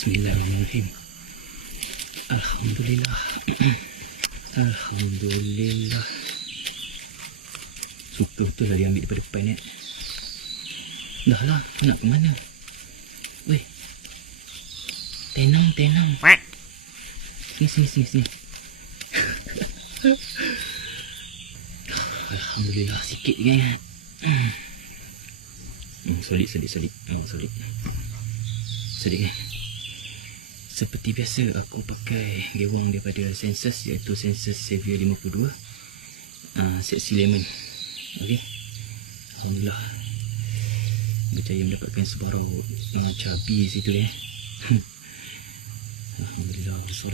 Bismillahirrahmanirrahim. Alhamdulillah. Alhamdulillah. Suka betul lah dia ambil daripada depan ni. Dah lah, nak ke mana? Weh. Tenang. Sini. Alhamdulillah, sikit je kan. Solid. Solid kan. Seperti biasa aku pakai gewang daripada Sensus, iaitu Sensus Xavier 52 seksi lemon. Okey. Alhamdulillah berjaya mendapatkan sebarau cabi situ Alhamdulillah, besar